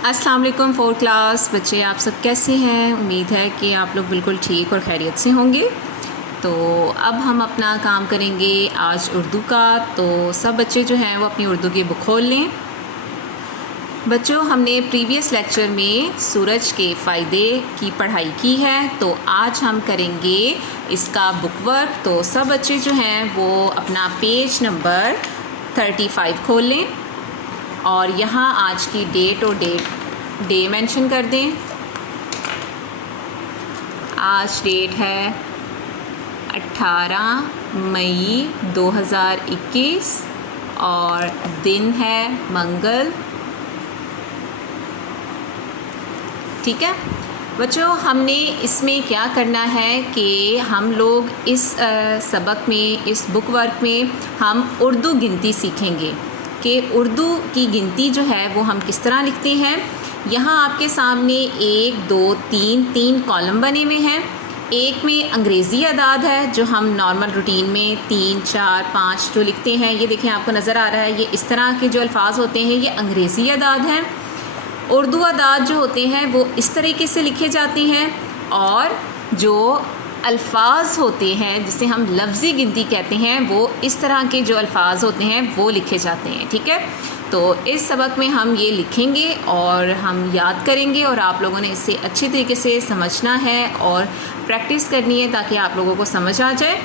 अस्सलाम वालेकुम 4th class बच्चे, आप सब कैसे हैं। उम्मीद है कि आप लोग बिल्कुल ठीक और खैरियत से होंगे। तो अब हम अपना काम करेंगे आज उर्दू का। तो सब बच्चे जो हैं वो अपनी उर्दू की बुक खोल लें। बच्चों, हमने प्रीवियस लेक्चर में सूरज के फ़ायदे की पढ़ाई की है, तो आज हम करेंगे इसका बुक वर्क। तो सब बच्चे जो हैं वो अपना पेज नंबर 35 खोल लें और यहाँ आज की डेट और डे मेंशन कर दें। आज डेट है 18 मई 2021 और दिन है मंगल। ठीक है बच्चों, हमने इसमें क्या करना है कि हम लोग इस सबक में, इस बुक वर्क में हम उर्दू गिनती सीखेंगे कि उर्दू की गिनती जो है वो हम किस तरह लिखते हैं। यहाँ आपके सामने 1 2 3 कॉलम बने हुए हैं। एक में अंग्रेज़ी अदाद है जो हम नॉर्मल रूटीन में 3 4 5 जो लिखते हैं। ये देखें, आपको नज़र आ रहा है, ये इस तरह के जो अल्फाज होते हैं ये अंग्रेज़ी अदाद हैं। उर्दू अदाद जो होते हैं वो इस तरीके से लिखे जाते हैं और जो अल्फाज होते हैं जिसे हम लफ्ज़ी गिनती कहते हैं वो इस तरह के जो अल्फाज होते हैं वो लिखे जाते हैं। ठीक है, तो इस सबक में हम ये लिखेंगे और हम याद करेंगे और आप लोगों ने इसे अच्छी तरीके से समझना है और प्रैक्टिस करनी है ताकि आप लोगों को समझ आ जाए।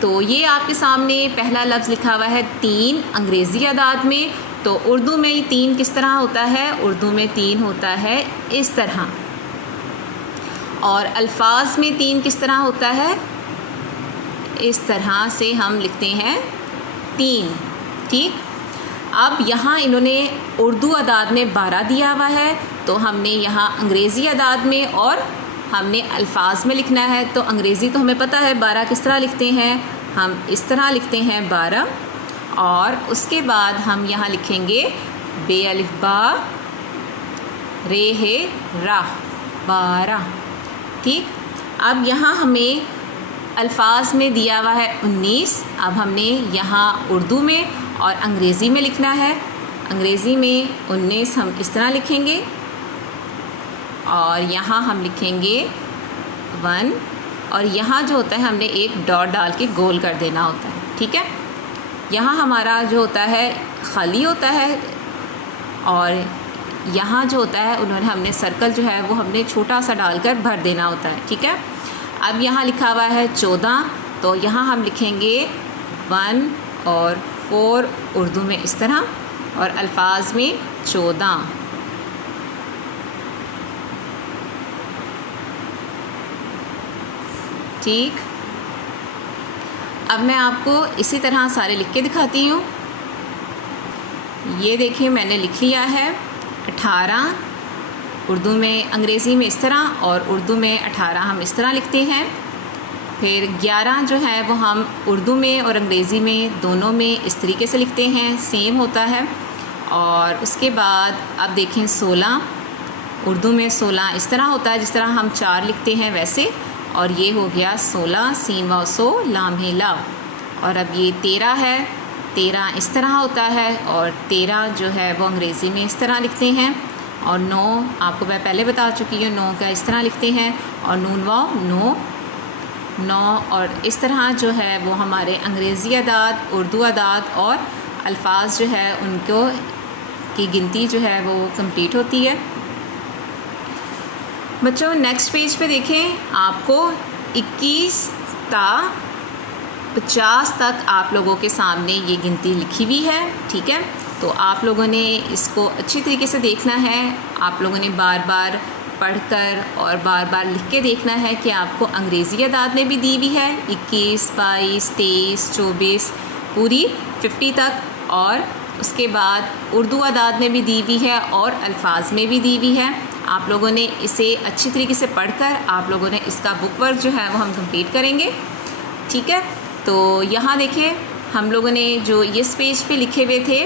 तो ये आपके सामने पहला लफ्ज़ लिखा हुआ है 3 अंग्रेज़ी अदाद में। तो उर्दू में 3 किस तरह होता है? उर्दू में 3 होता है इस तरह, और अल्फाज में 3 किस तरह होता है? इस तरह से हम लिखते हैं 3। ठीक, अब यहाँ इन्होंने उर्दू अदाद में 12 दिया हुआ है, तो हमने यहाँ अंग्रेज़ी अदाद में और हमने अल्फाज में लिखना है। तो अंग्रेज़ी तो हमें पता है 12 किस तरह लिखते हैं, हम इस तरह लिखते हैं 12, और उसके बाद हम यहाँ लिखेंगे बे अलिफ बा रे हे रा 12। ठीक, अब यहाँ हमें अल्फाज में दिया हुआ है 19। अब हमने यहाँ उर्दू में और अंग्रेज़ी में लिखना है। अंग्रेज़ी में 19 हम इस तरह लिखेंगे और यहाँ हम लिखेंगे 1, और यहाँ जो होता है हमने एक डॉट डाल के गोल कर देना होता है। ठीक है, यहाँ हमारा जो होता है खाली होता है और यहाँ जो होता है उन्होंने हमने सर्कल जो है वो हमने छोटा सा डालकर भर देना होता है। ठीक है, अब यहाँ लिखा हुआ है 14, तो यहाँ हम लिखेंगे 1 और 4 उर्दू में इस तरह और अल्फाज में 14। ठीक, अब मैं आपको इसी तरह सारे लिख के दिखाती हूँ। ये देखिए, मैंने लिख लिया है 18 उर्दू में, अंग्रेज़ी में इस तरह और उर्दू में 18 हम इस तरह लिखते हैं। फिर 11 जो है वो हम उर्दू में और अंग्रेज़ी में दोनों में इस तरीके से लिखते हैं, सेम होता है। और उसके बाद अब देखें 16 उर्दू में 16 इस तरह होता है जिस तरह हम 4 लिखते हैं वैसे, और ये हो गया 16 सीन व सो लाम हे ला। और अब ये 13 है, 13 इस तरह होता है और 13 जो है वो अंग्रेज़ी में इस तरह लिखते हैं। और 9 आपको मैं पहले बता चुकी हूँ, 9 का इस तरह लिखते हैं और नून वाव 9। और इस तरह जो है वो हमारे अंग्रेज़ी अदाद, उर्दू अदाद और अल्फाज जो है उनको की गिनती जो है वो कंप्लीट होती है। बच्चों, नेक्स्ट पेज पे देखें, आपको 21 ता 50 तक आप लोगों के सामने ये गिनती लिखी हुई है। ठीक है, तो आप लोगों ने इसको अच्छी तरीके से देखना है। आप लोगों ने बार बार पढ़कर और बार बार लिख के देखना है कि आपको अंग्रेज़ी अदाद में भी दी हुई है 21 22 23 24 पूरी 50 तक, और उसके बाद उर्दू अदाद में भी दी हुई है और अल्फाज में भी दी हुई है। आप लोगों ने इसे अच्छी तरीके से पढ़कर आप लोगों ने इसका बुक वर्क जो है वो हम कंप्लीट करेंगे। ठीक है, तो यहाँ देखिए, हम लोगों ने जो इस पेज पे लिखे हुए थे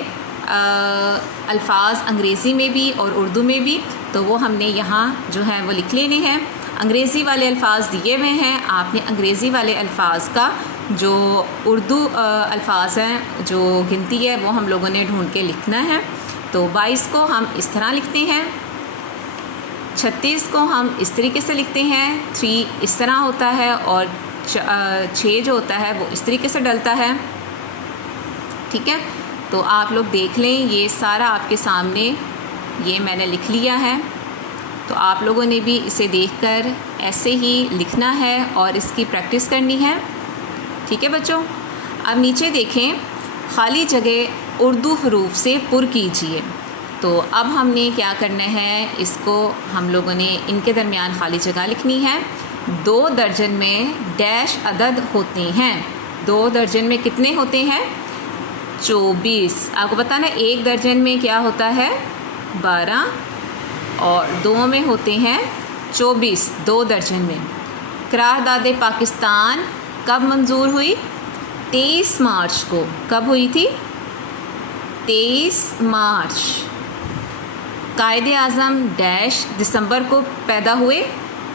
अल्फाज अंग्रेज़ी में भी और उर्दू में भी, तो वो हमने यहाँ जो है वो लिख लेने हैं। अंग्रेज़ी वाले अल्फाज दिए हुए हैं, आपने अंग्रेज़ी वाले अल्फाज का जो उर्दू अल्फाज हैं जो गिनती है वो हम लोगों ने ढूंढ के लिखना है। तो 22 को हम इस तरह लिखते हैं 36 को हम इस तरीके से लिखते हैं, 3 इस तरह होता है और 6 जो होता है वो इस तरीके से डलता है। ठीक है, तो आप लोग देख लें, ये सारा आपके सामने ये मैंने लिख लिया है। तो आप लोगों ने भी इसे देखकर ऐसे ही लिखना है और इसकी प्रैक्टिस करनी है। ठीक है बच्चों, अब नीचे देखें, खाली जगह उर्दू हरूफ से पुर कीजिए। तो अब हमने क्या करना है, इसको हम लोगों ने इनके दरमियान खाली जगह लिखनी है। 2 दर्जन में डैश अदद होते हैं। 2 दर्जन में कितने होते हैं? 24। आपको पता ना 1 दर्जन में क्या होता है? 12 और 2 में होते हैं 24। 2 दर्जन में। करारदाद पाकिस्तान कब मंजूर हुई? 23 मार्च को। कब हुई थी? 23 मार्च। कायदे आज़म डैश दिसंबर को पैदा हुए?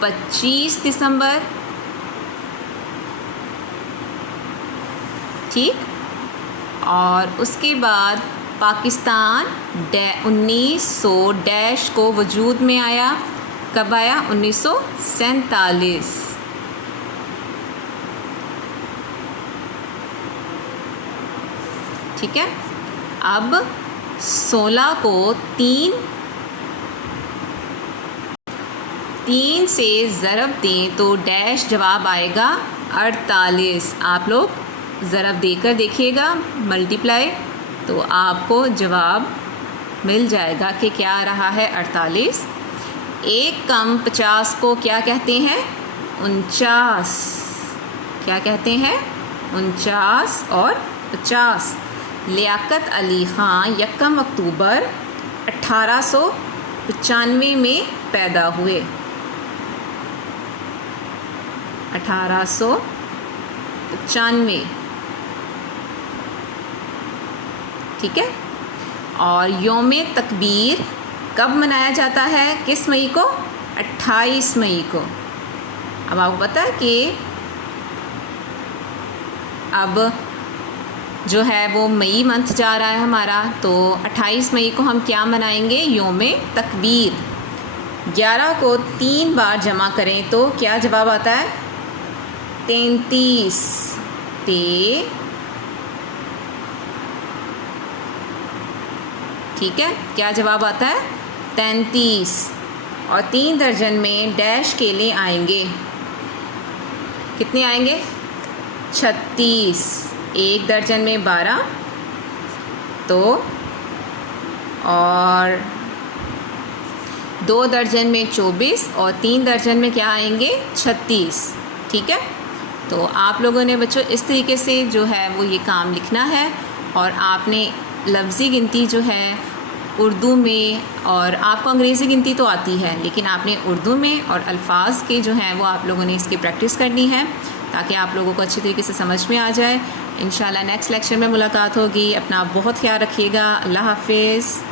25 दिसंबर। ठीक, और उसके बाद पाकिस्तान 1900 डैश को वजूद में आया। कब आया? 1947। ठीक है, अब 16 को 3 से ज़रब दें तो डैश जवाब आएगा 48। आप लोग ज़रब देकर देखिएगा, मल्टीप्लाई, तो आपको जवाब मिल जाएगा कि क्या आ रहा है? 48। 1 कम 50 को क्या कहते हैं? 49। क्या कहते हैं? 49 और 50। लियाकत अली ख़ान 1 अक्टूबर 1895 में पैदा हुए। 1895। ठीक है, और यौम तकबीर कब मनाया जाता है? किस मई को? 28 मई को। अब आपको पता है कि अब जो है वो मई मंथ जा रहा है हमारा, तो 28 मई को हम क्या मनाएंगे? यौम तकबीर। 11 को 3 बार जमा करें तो क्या जवाब आता है? 33। ठीक है, क्या जवाब आता है? 33। और 3 दर्जन में डैश केले आएंगे। कितने आएंगे? 36। 1 दर्जन में 12, तो और 2 दर्जन में 24 और 3 दर्जन में क्या आएंगे? 36। ठीक है, तो आप लोगों ने बच्चों इस तरीके से जो है वो ये काम लिखना है, और आपने लफ्ज़ी गिनती जो है उर्दू में, और आपको अंग्रेज़ी गिनती तो आती है, लेकिन आपने उर्दू में और अल्फाज के जो हैं वो आप लोगों ने इसकी प्रैक्टिस करनी है, ताकि आप लोगों को अच्छी तरीके से समझ में आ जाए। इंशाल्लाह नेक्स्ट लेक्चर में मुलाकात होगी। अपना बहुत ख्याल रखिएगा। अल्लाह हाफिज़।